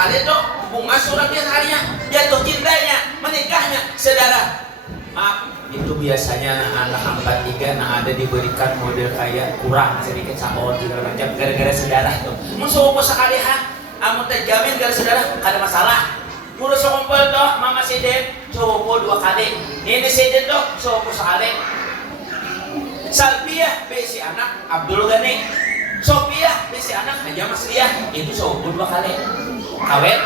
sekali tuh bunga suratnya harinya jatuh cintanya menikahnya saudara. Maaf, itu biasanya anak angkat 3 nah ada diberikan model kayak kurang sedikit saon segala macam gara-gara saudara tuh. Mun sopo sekali amun teh jamin gara saudara kada masalah. Mun sokumpul tuh mama siden sopo 2 kali. Ini siden tuh sopo sekali. Salbiah besi anak Abdul Ghani. Sophia besi anak Haja Masriah itu sopo 2 kali. Kawin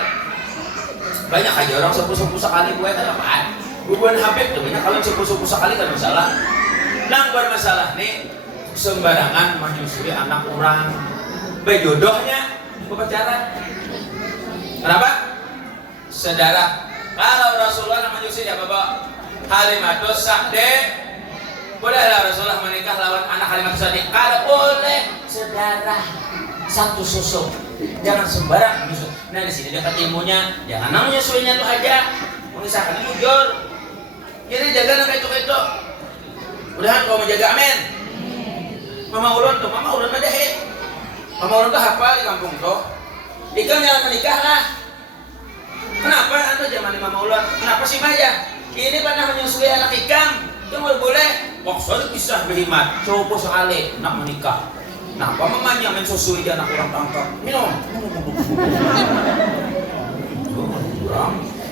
banyak aja orang sepuh-sepuh sekali gue kan apaan? Hubungan Habib tuh banyak kalau sepuh-sepuh sekali kan masalah. Nang bermasalah nih sembarangan menyusui anak orang bejodohnya pacaran. Kenapa? Saudara, kalau Rasulullah menyusui ya Bapak Halimatus Sa'di bolehlah Rasulullah menikah lawan anak Halimatus Sa'di. Kalau boleh saudara satu susu. Jangan sembarang menyusui. Nah di sini dapat ilmunya, jangan menyusuinya tuh aja. Mengisahkan jujur. Jadi jaga nak itu. Mudahan kau menjaga amin. Mama ulun tuh mah deh. Mama ulun tuh hafal di kampung tuh. Ikam jangan menikah lah. Kenapa anu zaman mama ulun? Kenapa sih Maya? Ini pernah menyusui anak ikam. Itu boleh. Maksudnya kisah berhimat. Coba sekali nak menikah. Nah, apa mamanya mensusui dia anak orang tangkap? Minum.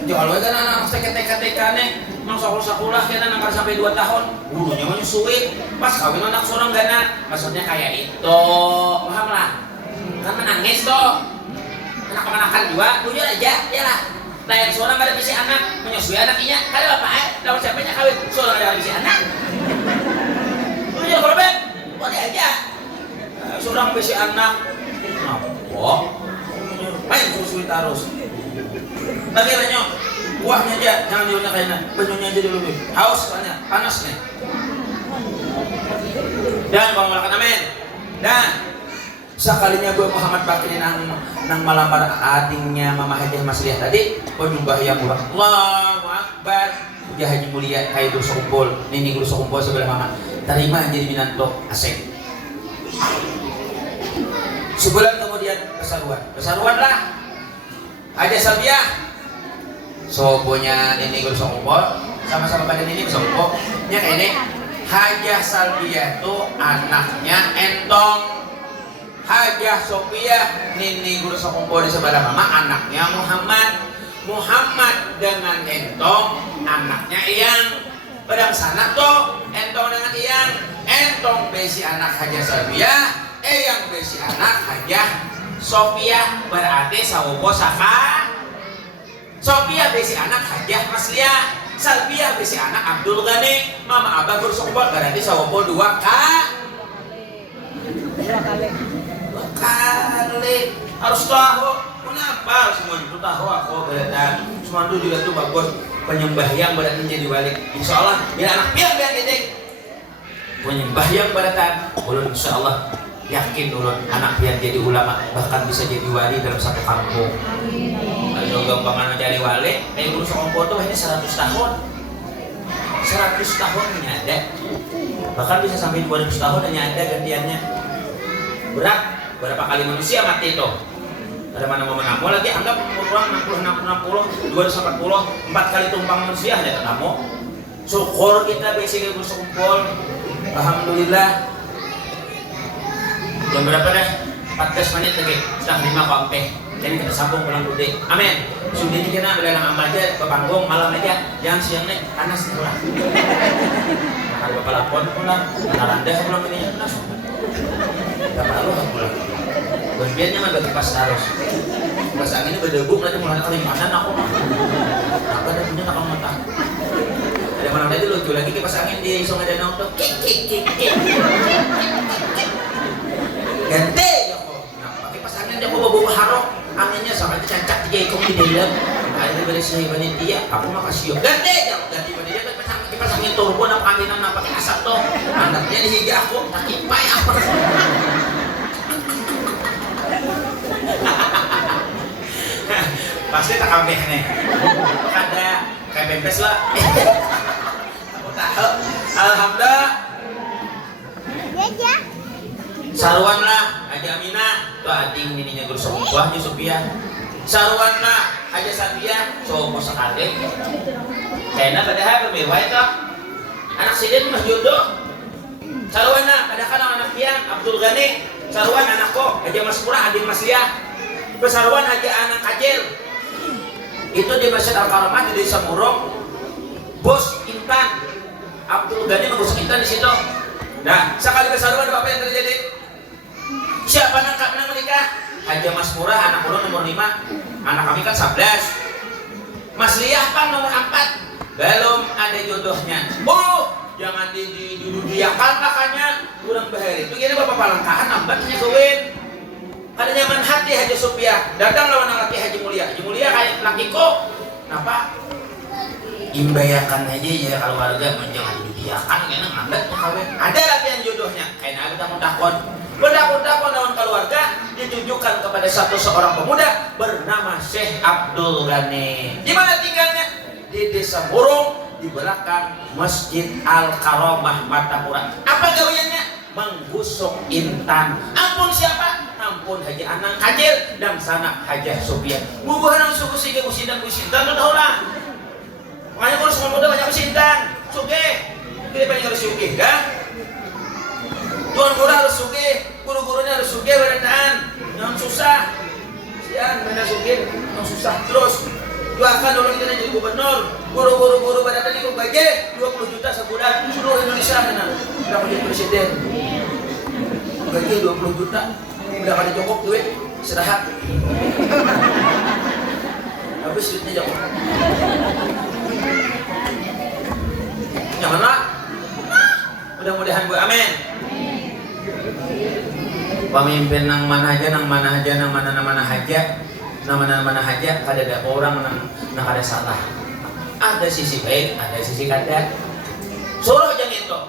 Jangan lupa kan anak TK nih, nang sekolah kan anak sampai 2 tahun, dulunya menyusui, pas kawin anak seorang gana, maksudnya kayak itu, paham lah? Kan menangis tuh, anak kemanakan juga, jujur aja, ya lah. Nah yang seorang ada bisi anak, menyusui anaknya, kada apa-apa, lawan siapanya kawin, seorang ada bisi anak. Jujur kalau ben, boleh aja. Seorang besi anak, kenapa? Main susui terus. Akhirnya buahnya aja, jangan diunya kayaknya, banyunya aja dulu. Haus soalnya, panas nih. Dan bang malakan amin. Dan sekalinya gue Muhammad Bakri nang malamar adingnya Mama Haji Masliah tadi, penyumbah yang murah. Allahu Akbar. Udah Haji Mulia kayak dosa kumpul, nini dosa kumpul sebelah Mama. Terima jadi minanto asik. Sebulan kemudian pesaruan lah aja Salbiah sobonya ini gue sombol sama-sama pada ini sombol nya kayak ini Hajah Salbiah tuh anaknya Entong, Hajah Sophia nini gue sombol di sebelah mama anaknya Muhammad dengan Entong anaknya Iyang. Pedang sanak tuh Entong dengan Iyang. Entong besi anak Hajah Salbiah, yang besi anak Hajah Sophia, berarti sawobo saka. Sophia besi anak Hajah Masliah, Salbiah besi anak Abdul Ghani, Mama Abah guru sombol, berarti sawobo 2 kali. Harus tahu kenapa semua itu tahu aku berarti semua itu juga tuh bagus penyembahyang berarti jadi wali. Insya Allah bila anak biar gede penyembahyang beratan ulun insya Allah yakin ulun anak biar jadi ulama bahkan bisa jadi wali dalam satu kampung. Kalau gampangan jadi wali kayak guru sokompo tuh ini 100 tahun hanya ada bahkan bisa sampai 200 tahun hanya ada gantiannya. Berapa kali manusia mati itu ada mana mau menamu lagi anggap orang 60 240 4 kali tumpang manusia ada kenamu. Syukur kita basic guru sokompol. Alhamdulillah. Jam berapa dah? 14 menit lagi. Setengah 5 sampai. Jadi kita sambung pulang dulu deh. Amin. Sudah ini kita berdagang amal aja ke panggung malam aja. Jangan siang nih panas pulang. Kalau bapak lapor pulang, rendah pulang ini panas. Gak malu kan pulang. Bagiannya mah bagi pas harus. Pas anginnya berdebu nanti mulai kelimpasan aku. Apa ada punya nakal mata. Ada mana tadi lucu lagi kipas angin di sungai danau tuh ganti ya kok nah pakai kipas angin dia kok bawa harok anginnya sampai kecancak 3 ekor di dalam ada beres si panitia aku mah kasih ganti panitia kipas angin turbo nak anginan nak pakai asap tuh anaknya dihiga aku tak kipai apa pasti tak kabeh nih ada kayak pempes lah. Aku tahu. Alhamdulillah. Ya. Saruan lah, Aja Aminah. Tuh ading ininya guru sombah Sophia. Sarwana aja Sandia so sekali kayaknya padahal bermewah itu anak sidin mas jodoh sarwana padahal anak pian Abdul Ghani sarwan anakku aja mas murah adik mas Lia besarwan aja anak kajil itu di Masjid Al-Karamah di Desa Murong bos Intan Abdul Ghani mengusung Intan di situ. Nah sekali besarwan apa yang terjadi siapa yang menikah Haja Mas Murah anak ulun nomor 5 anak kami kan 11 Mas Liah kan nomor 4 belum ada jodohnya. Oh jangan didudiakan kakaknya kurang bahari itu gini bapak palangkaan ambatnya kawin kada nyaman hati Haji Sophia datang lawan laki Haji Mulia kayak laki kok kenapa imbayakan aja ya kalau warga jangan didudiakan kayaknya ambatnya kawin ada latihan jodohnya kayaknya ada takon Budak-budak lawan keluarga ditujukan kepada seorang pemuda bernama Syekh Abdul Ghani. Di mana tinggalnya? Di Desa Murong di belakang Masjid Al-Karamah Martapura. Apa gaweannya? Menggusung Intan. Ampun siapa? Ampun Haji Anang Kajil dan sanak Hajah Sophia. Bubuhan ang suku sige kusindan kusindan udah ulah. Makanya kalau semua muda banyak kusindan. Suge. Tidak banyak harus suge, kan? Tuan guru harus sugih, guru-gurunya harus sugih berataan, yang susah, sian benda sugih, yang susah. Terus doakan dulu kita jadi gubernur, guru-guru berataan ikut gaji 20 juta sebulan seluruh Indonesia benar. Udah menjadi presiden, gaji 20 juta, udah kada cukup duit, istirahat. Habis duitnya cukup. Jangan lah, mudah-mudahan gue amin. Pemimpin nang mana aja kada ada orang nang kada salah. Ada sisi baik, ada sisi kada. Suruh jangan itu.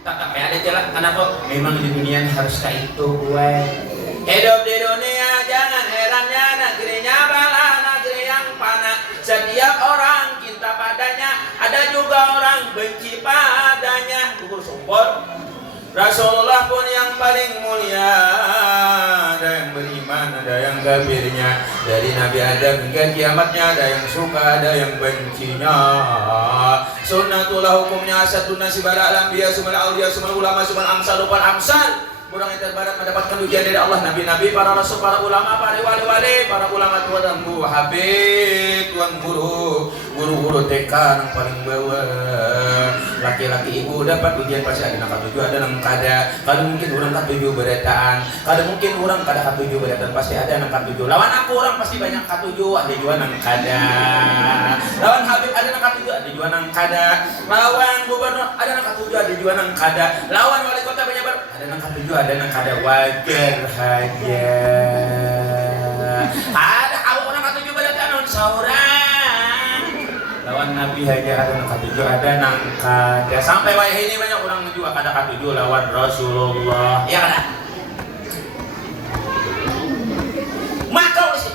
Tak ada jalan. Kenapa? Memang di dunia harus kayak itu gue. Hidup di dunia jangan herannya negerinya bala negeri yang panah. Setiap orang cinta padanya, ada juga orang benci padanya. Ukur sumpor. Rasulullah pun yang paling mulia, ada yang beriman, ada yang kafirnya. Dari Nabi Adam hingga kiamatnya, ada yang suka, ada yang bencinya. Sunnatullah hukumnya asatun nasibara alambiya sumal awliya sumal ulama sumal amsal lupan amsal. Orang yang terbarat mendapatkan ujian dari Allah, nabi-nabi, para rasul, para ulama, para wali-wali, para ulama tua dan bu habib, tuan guru TK yang paling bawah. Laki-laki ibu dapat ujian pasti ada yang ketujuh, ada yang kada. Kalau mungkin orang ketujuh berataan, kalau mungkin orang kada ketujuh berataan pasti ada yang ketujuh. Lawan aku orang pasti banyak ketujuh, ada juga yang kada. Lawan Habib ada yang ketujuh, ada juga yang kada. Lawan gubernur ada yang ketujuh, ada juga yang kada. Lawan wali kota Banjarbaru ada yang ketujuh, ada yang kada. Wajar saja. Ada orang ketujuh berataan seorang. Lawan Nabi Haji ada yang ketujuh, ada yang kada. Sampai wayah ini banyak orang juga kada ketujuh lawan Rasulullah. Ya kada. Makau sih.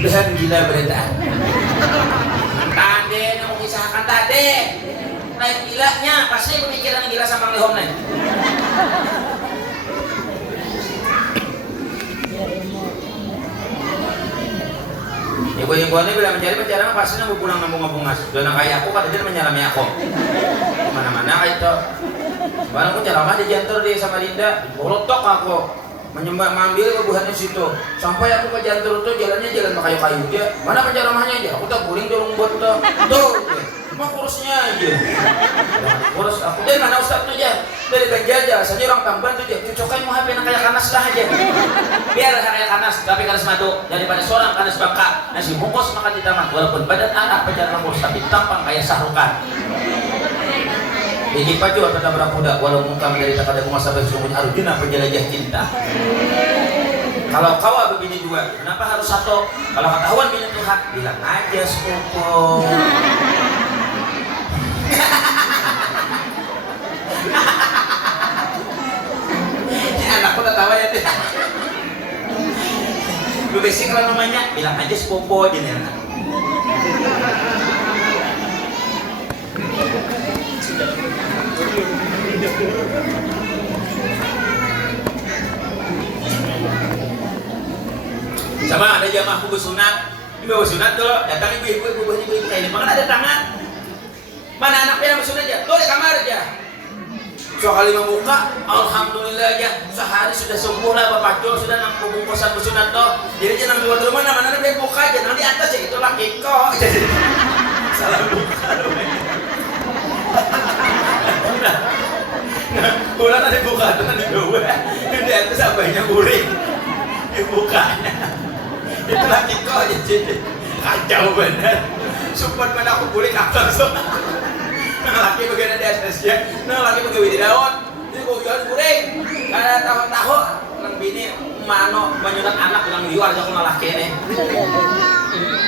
Dengan gila berataan. Tade yang mengisahkan tade. Lain gilanya pasti pemikiran gila sama lihom lain. Ibu-ibu ini bila mencari pencarian pasti nunggu pulang nambung ngas. Dan kayak aku kata dia menyalami aku. Mana-mana kayak itu. Barang aku ceramah di Jantur di Samarinda, borotok aku. Menyembah mengambil kebuhannya situ. Sampai aku ke Jantur tuh jalannya jalan kayu-kayu aja. Mana penceramahnya aja? Aku tak guling dorong buat tuh. Cuma kurusnya aja. Kurus aku dari mana Ustaz tuh aja? Dari Banjar aja. Saja orang Tamban tuh aja. Cucokai mau HP yang kayak kanas lah aja. Biar kayak kanas, tapi kanas madu daripada seorang kanas bangka. Nasi bungkus makan di taman. Walaupun badan anak penjara kurus, tapi tampang kayak sahrukan. Jadi pacu atau tabrak kuda, walau muka menderita pada kumasa sampai sesungguhnya Arjuna penjelajah cinta. Kalau kau begini juga, kenapa harus satu? Kalau ketahuan bini Tuhan, bilang aja sepupu. Anakku tertawa ya deh. Lu basic kalau namanya, bilang aja sepupu aja nih anak. Sama ada jamaah kubus sunat, ibu sunat dulu, datang ibu kayak ini, mana ada tangan, mana anaknya yang sunat aja, tuh di kamar aja. So kali membuka, alhamdulillah aja, sehari sudah sembuh lah Bapak Jo, sudah nang bungkusan bersunat tuh. Jadi jangan dua rumah, mana dia buka aja, nanti atas ya itu laki kok. Salah buka dong. Ulang tadi buka, nanti dua, di atas abahnya uring, bukanya. Itu laki kok jadi kacau bener. Support mana aku boleh kakak so. Nang laki bagian di atasnya, nang laki bagian di daun. Ini kok jual kuring. Karena tahun-tahun nang bini mano menyurat anak nang liwar aja kena laki ini.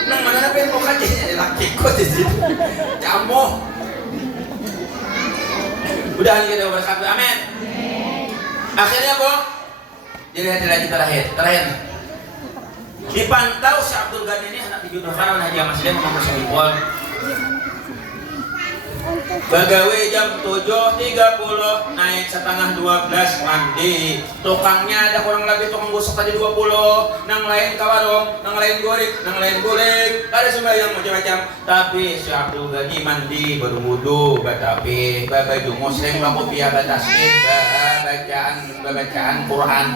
Nang mana nabi bukan jadi laki kok di situ. Kamu. Udah kita berkata amin. Akhirnya kok jadi hati lagi terakhir. Dipantau si Abdul Ghani ini anak dijodohkan oleh Haji Ahmad Sadiq sama Mas Sohibul. Bagawe jam 7.30 naik setengah 12 mandi. Tukangnya ada kurang lebih tukang gosok tadi 20, nang lain ke warung, nang lain goreng, ada sembahyang macam-macam. Tapi si Abdul Ghani mandi baru wudu, tapi baju muslim lampu biar bataskin bacaan Quran.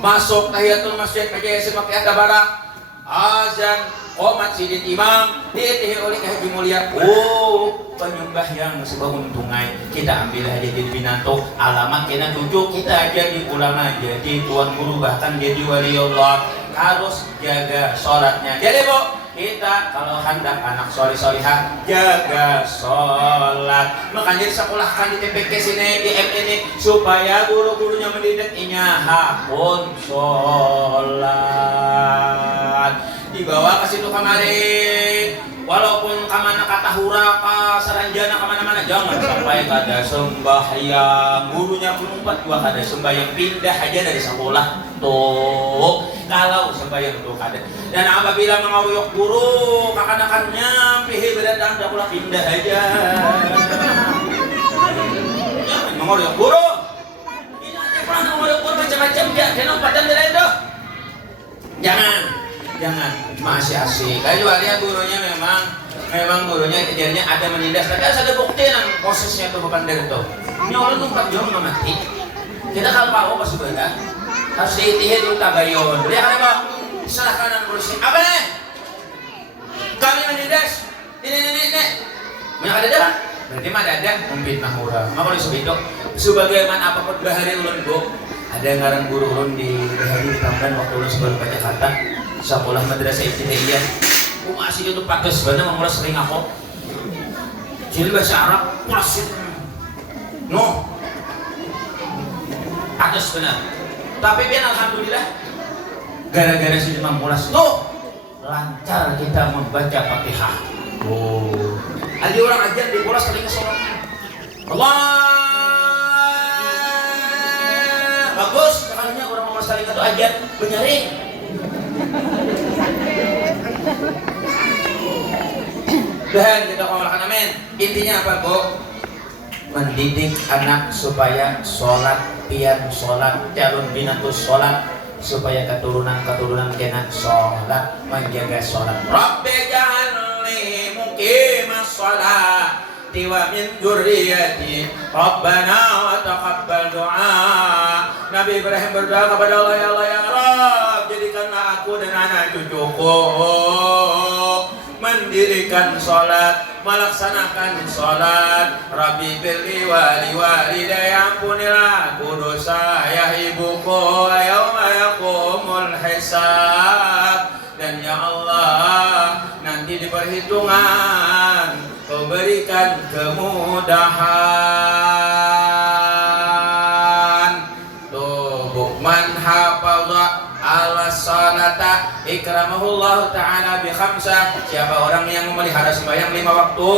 Masuk tahiyatul masjid pakai pakai ada barak. Azan qomat sidin imam diitihi oleh Haji Mulia. Oh, penyembah yang sebangun tungai. Kita ambil aja jadi binato, alamat kena cucu kita jadi ulama, jadi tuan guru, bahkan jadi wali Allah. Harus jaga sholatnya. Jadi Bu, kita kalau hendak anak soleh-solihah jaga sholat. Makanya disekolahkan di TPK sini, di M ini supaya guru-gurunya mendidik hapun sholat. Dibawa ke situ kamari, walaupun kamana kata huraka saranjana kemana-mana, jangan sampai kada sembahyang. Gurunya pun umpat juga kada sembahyang, pindah aja dari sekolah tuh. Kalau sembahyang tuh kada. Dan apabila mengauyok guru kakanakannya pihi berdatang dah pula pindah aja. Jangan mengauyok guru. Ini aja pula mengauyok guru macam-macam dia kena padan dari itu. Jangan masih asik. Kayak juga lihat gurunya memang gurunya kerjanya ada menindas, tapi harus ada bukti nang prosesnya tuh bukan dari itu. Ini orang numpat jauh nggak mati. Kita kalau mau pas sudah harus diitihi dulu tabayun. Dia kan apa? Diserahkan polisi. Apa nih? Kami menindas. Ini. Banyak ada dah. Berarti mah ada memfitnah orang. Maka disebut sebagaimana apapun bahari ulun bu. Ada ngaran guru ulun di bahari di Tamban waktu ulun sebelum baca kata. Sekolah madrasah ibtidaiyah, masih itu pakai sebenarnya mengulas sering aku. Jadi bahasa Arab plastik, no, ada sebenarnya. Tapi biar alhamdulillah, gara-gara si Imam Mulas tuh lancar kita membaca Fatihah. Oh, ada orang ajar di Mulas sering kesorot. Allah, bagus. Makanya orang Mulas sering itu ajar menyaring. Dan kita ngomongkan amin. Intinya apa Bu? Mendidik anak supaya sholat, pian sholat, calon binatus sholat, supaya keturunan kena sholat, menjaga sholat. Rabbi ja'alni muqimas sholat wa min dzurriyyati Rabbana wa taqabbal du'a. Nabi Ibrahim berdoa kepada Allah, ya Allah ya Rabb, jadikanlah aku dan anak cucuku mendirikan sholat, melaksanakan sholat. Rabbi firli wali walidayya, ampunilah aku dosa ya ibuku yauma yaqumul hisab. Dan ya Allah, nanti di perhitungan Kau berikan kemudahan. Tuh man hafadha ala salata ikramahullah ta'ala bi khamsah. Siapa orang yang memelihara sembahyang 5 waktu,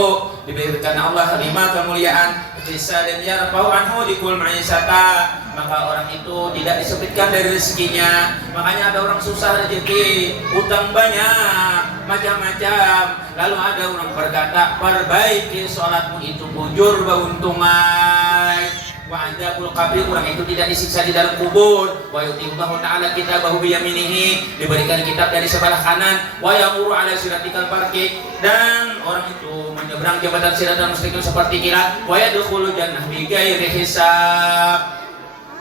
diberikan Allah 5 kemuliaan. Kisah dan yarfa'u anhu dikul ma'isata, maka orang itu tidak disempitkan dari rezekinya. Makanya ada orang susah rezeki, utang banyak, macam-macam. Lalu ada orang berkata, perbaiki sholatmu itu bujur bauntungai. wa adzabul qabri, orang itu tidak disiksa di dalam kubur, wa yutimullahu ta'ala kitabahu biyaminihi, diberikan kitab dari sebelah kanan, wa yamuru ala siratikal barqi, dan orang itu menyeberang jembatan siratal mustaqim seperti kilat, wa yadkhulu jannah bi ghairi hisab.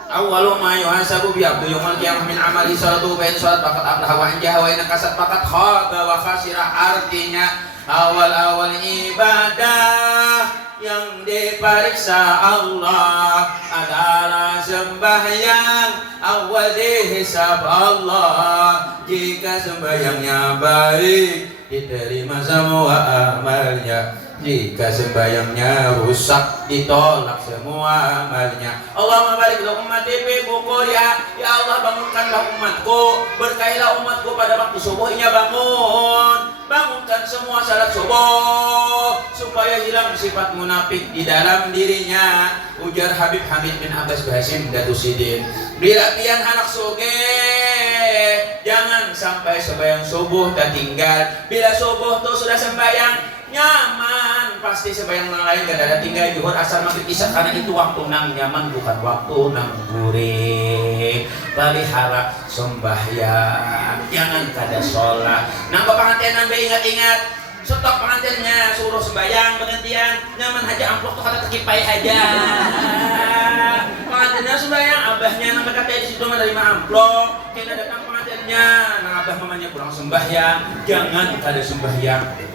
Awwalu ma yuhasabu bi abdu yaumil qiyamah min amali salatu bain salat faqat aflaha wa anjaha wa in kasat faqat khaba wa khasira. Artinya awal-awal ibadah yang diperiksa Allah adalah sembahyang, awal dihisab Allah. Jika sembahyangnya baik diterima semua amalnya, jika sembahyangnya rusak ditolak semua amalnya. Allahumma barik li ummati fi bukuriha, ya Allah bangunkanlah umatku, berkailah umatku pada waktu subuhnya bangun. Bangunkan semua salat subuh supaya hilang sifat munafik di dalam dirinya. Ujar Habib Hamid bin Abbas Basim Datusidin, bila pian anak suge jangan sampai sembahyang subuh tertinggal. Bila subuh tuh sudah sembahyang nyaman, pasti sembahyang lain gak ada tinggal zuhur asar maghrib isya, karena itu waktu nang nyaman bukan waktu nang gurih. Pelihara sembahyang, jangan kada sholat. Nang pengantinan be ingat-ingat, stop pengantinnya, suruh sembahyang pengantian, nyaman aja amplop tuh kata terkipai aja. Pengantinnya sembahyang, abahnya nang berkata di situ menerima amplop, kena datang pengantinnya, nang abah mamanya kurang sembahyang, jangan kada sembahyang.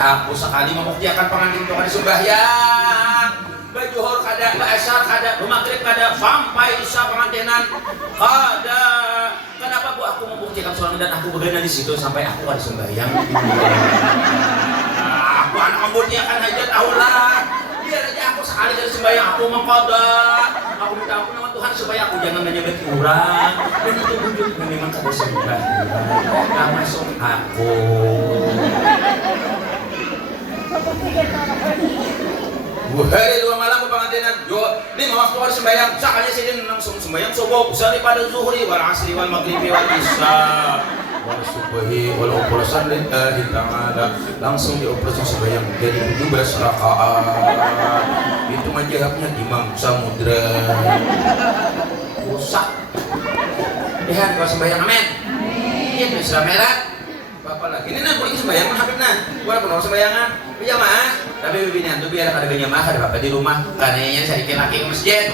Aku sekali membuktikan pengantin itu kada sembahyang, bajuhur kada, ba'asyar kada, maghrib kada, sampai isya pengantinan kada. Kenapa Bu aku membuktikan soal dan aku begadang di situ sampai aku kada sembahyang? Aku anak membuktikan aja tahulah. Biar aja aku sekali kada sembahyang aku mengkoda. Aku minta ampun sama Tuhan supaya aku jangan menyebut kurang. Dan itu wujudnya memang kada sembahyang. Termasuk aku. Hari 2 malam pengantinan, yo 5 waktu harus sembahyang. Sakanya sidin langsung sembahyang subuh, usari pada zuhri wal asri wal maghribi wal isya wal subuhi wal operasan lillahi ta'ala. Langsung dioperasi sembahyang jadi 17 rakaat. Itu mazhabnya Imam Samudra. Rusak. Lihat kalau sembahyang amin. Itu Islam merah. Bapak lagi ini nak boleh sembahyang mah Habib nah. Gua pernah sembayangan berjamaah, tapi bibinian tuh biar ada berjamaah ada bapak di rumah. Karena saya ikut laki ke masjid.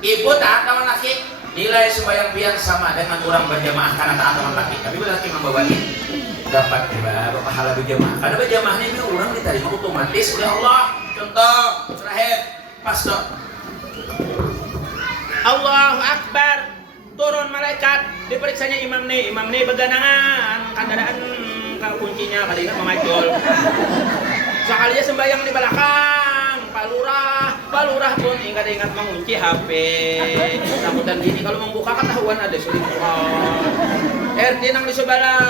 Ibu taat teman laki, nilai sembahyang biar sama dengan orang berjamaah karena taat teman laki. Tapi bila laki membawa ini dapat pahala berjamaah. Karena berjamaahnya ini orang diterima otomatis oleh Allah. Contoh terakhir pastor. Allahu Akbar. Turun malaikat, diperiksanya imam nih beganangan, kandaraan kuncinya kadang memacul. Sekalinya sembahyang di belakang, Pak Lurah pun ingat mengunci HP. Takutan gini kalau membuka ketahuan ada selingkuhan. RT nang di sebelah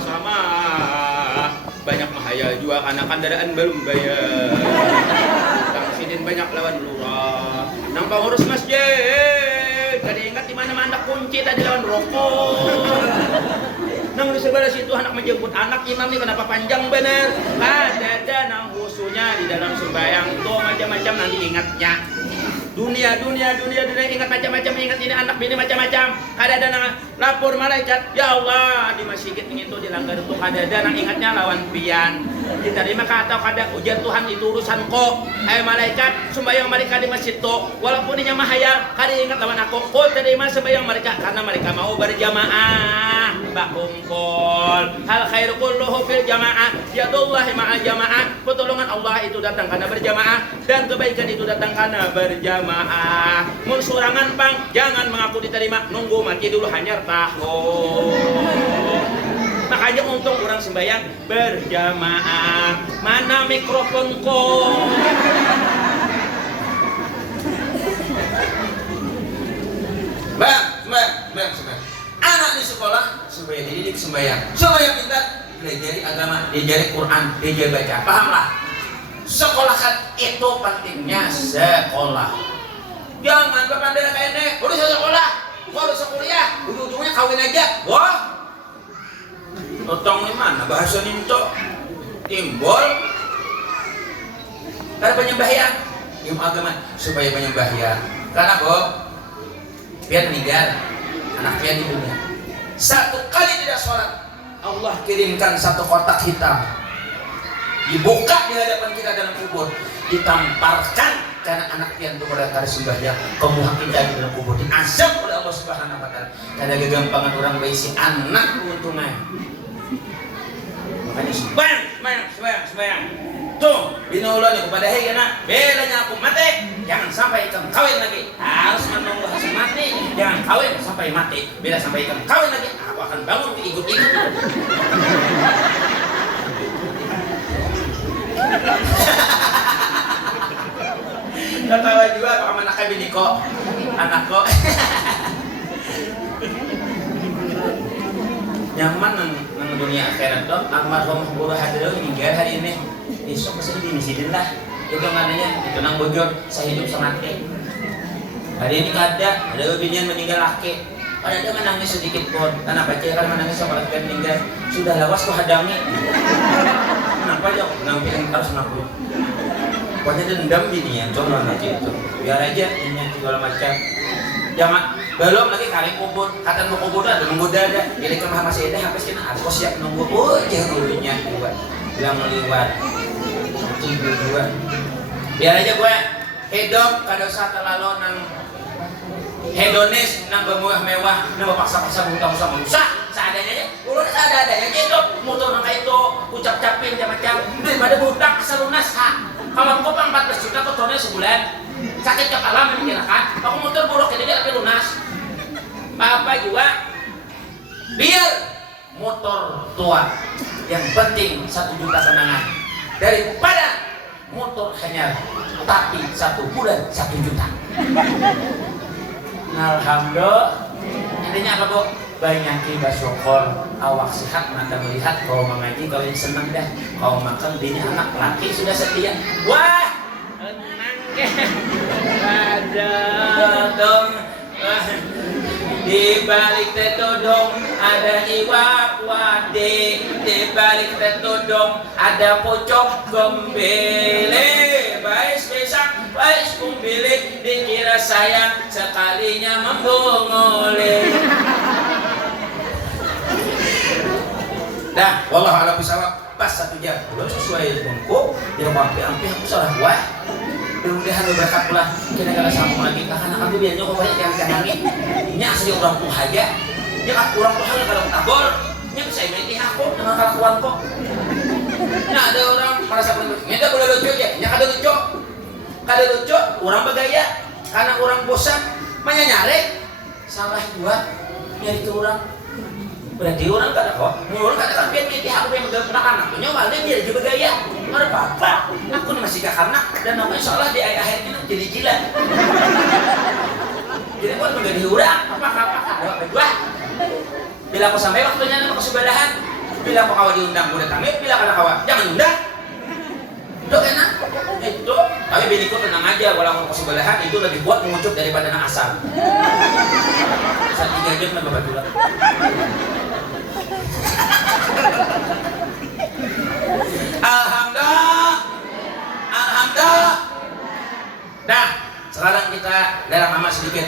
sama banyak mahaya juga karena kandaraan belum bayar. Tang sidin banyak lawan lurah. Nang pengurus masjid kada ingat di mana anak kunci tadi lawan rokok. Nang di sebelah situ anak menjemput anak, imam nih kenapa panjang bener? Ada nang husunya di dalam sembahyang tuh macam-macam nanti ingatnya. Dunia ingat macam-macam, ingat ini anak bini macam-macam. Ada nang lapor malaikat, ya Allah di masjid ini tuh dilanggar tuh ada nang ingatnya lawan pian. Diterima kata kada ujian Tuhan itu urusan kok. Malaikat sembahyang mereka di masjid tuh walaupun ini mahaya kada ingat lawan aku. Kok terima sembahyang mereka karena mereka mau berjamaah. Bakumpul. Hal khairu kulluhu fil jamaah. Yadullahi ma'al jamaah. Pertolongan Allah itu datang karena berjamaah dan kebaikan itu datang karena berjamaah. Mun surangan pang jangan mengaku diterima, nunggu mati dulu hanyar tahu. Makanya untung orang sembahyang berjamaah. Mana mikrofonku? Bang. Anak di sekolah supaya dididik sembahyang. Supaya pintar belajar agama, diajari Quran, diajari baca. Pahamlah. Sekolah kan itu pentingnya sekolah. Jangan berpandai kayak ini. Udah sekolah, udah kuliah, ujung-ujungnya kawin aja. Wah. Totong di mana? Bahasa ninto timbul. Ada penyembahyang. ilmu agama supaya banyak bahaya. Karena pian meninggal, anak pian di dunia. Satu kali tidak sholat, Allah kirimkan satu kotak hitam, dibuka di hadapan kita dalam kubur, ditamparkan karena anak pian itu pada kali sembahyang, kemudian kita di dalam kubur diazab oleh Allah Subhanahu Wa Taala. Karena kegampangan orang berisi anak keuntungan. Makanya sembahyang. Tuh, binulan nih kepada hei anak, bedanya aku mati, jangan sampai ikam kawin lagi. Harus menunggu hasil mati, jangan kawin sampai mati. Bila sampai ikam kawin lagi, aku akan bangun ikut-ikut. Ketawa juga sama anaknya biniko, anakku. Nyaman nang dunia akhirat dong. Almarhum guru hadir meninggal hari ini. Besok pasti dimisirin lah. Itu ngadanya itu nang bojor. Saya hidup sama laki. Hari ini ada binian meninggal laki. Pada dia menangis sedikit pun. Karena pacaran menangis sama laki meninggal. Sudah lawas ku hadangi. Kenapa aja? Nang bilang harus ngaku. Pokoknya dendam binian. Coba nanti itu. Biar aja ini segala macam. Jangan belum lagi kali kubur, kata mau kubur ada nunggu dada, jadi kemah masih ada, habis kena aku siap nunggu, jauh dulunya buat bilang meliwat, dua, biar aja gue hidup kada usah terlalu nang hedonis, nang bermewah-mewah, nang paksa-paksa butang-butang usah, seadanya aja, ulun seadanya gitu, motor nang kayak itu, ucap-capin macam-macam, daripada butang asal lunas, kalau kau 14 juta kotornya sebulan. Sakit kepala memikirkan, aku motor buruk jadi tapi lunas. Apa juga biar motor tua, yang penting 1 juta kenangan daripada motor hanya tapi 1 bulan 1 juta. Alhamdulillah. Intinya apa bu? Banyak bersyukur, awak sehat mata melihat, kau mengaji kau yang senang dah, kau makan bini anak laki sudah setia. Wah, ada dong di balik tetodong ada iwak wade, di balik tetodong ada pocong gembele, bais besak bais kumbili, dikira sayang sekalinya membongole. Dah, wallahu a'lam bishawab. Pas 1 jam, belum sesuai denganku, dia mampi aku salah buat. Mudah-mudahan berkat pula kita gak sambung lagi karena aku biasanya kok banyak yang kanangin ini asli orang tua aja ini orang tua aja kalau tabor ini bisa imiti aku dengan kelakuan kok nah ada orang merasa minta boleh lucu aja ini kada lucu orang bergaya karena orang bosan nyari salah buat nyari ke orang berarti orang kada kok orang kada kan biar imiti aku yang bergerak anaknya malah dia juga bergaya ada apa-apa, aku masih gak anak dan namanya seolah di akhirnya jadi gila. Jadi aku menjadi orang, apa dua. Bila aku sampai waktunya nama kesubadahan, bila aku kawan diundang udah tamit, bila kada kawan jangan undang. Itu enak, itu. Tapi biniku tenang aja, walau aku kesubadahan itu lebih kuat mengucup daripada anak asal. Saat 3 jam dan bapak dulu. Alhamdulillah. Nah, sekarang kita dalam amal sedikit.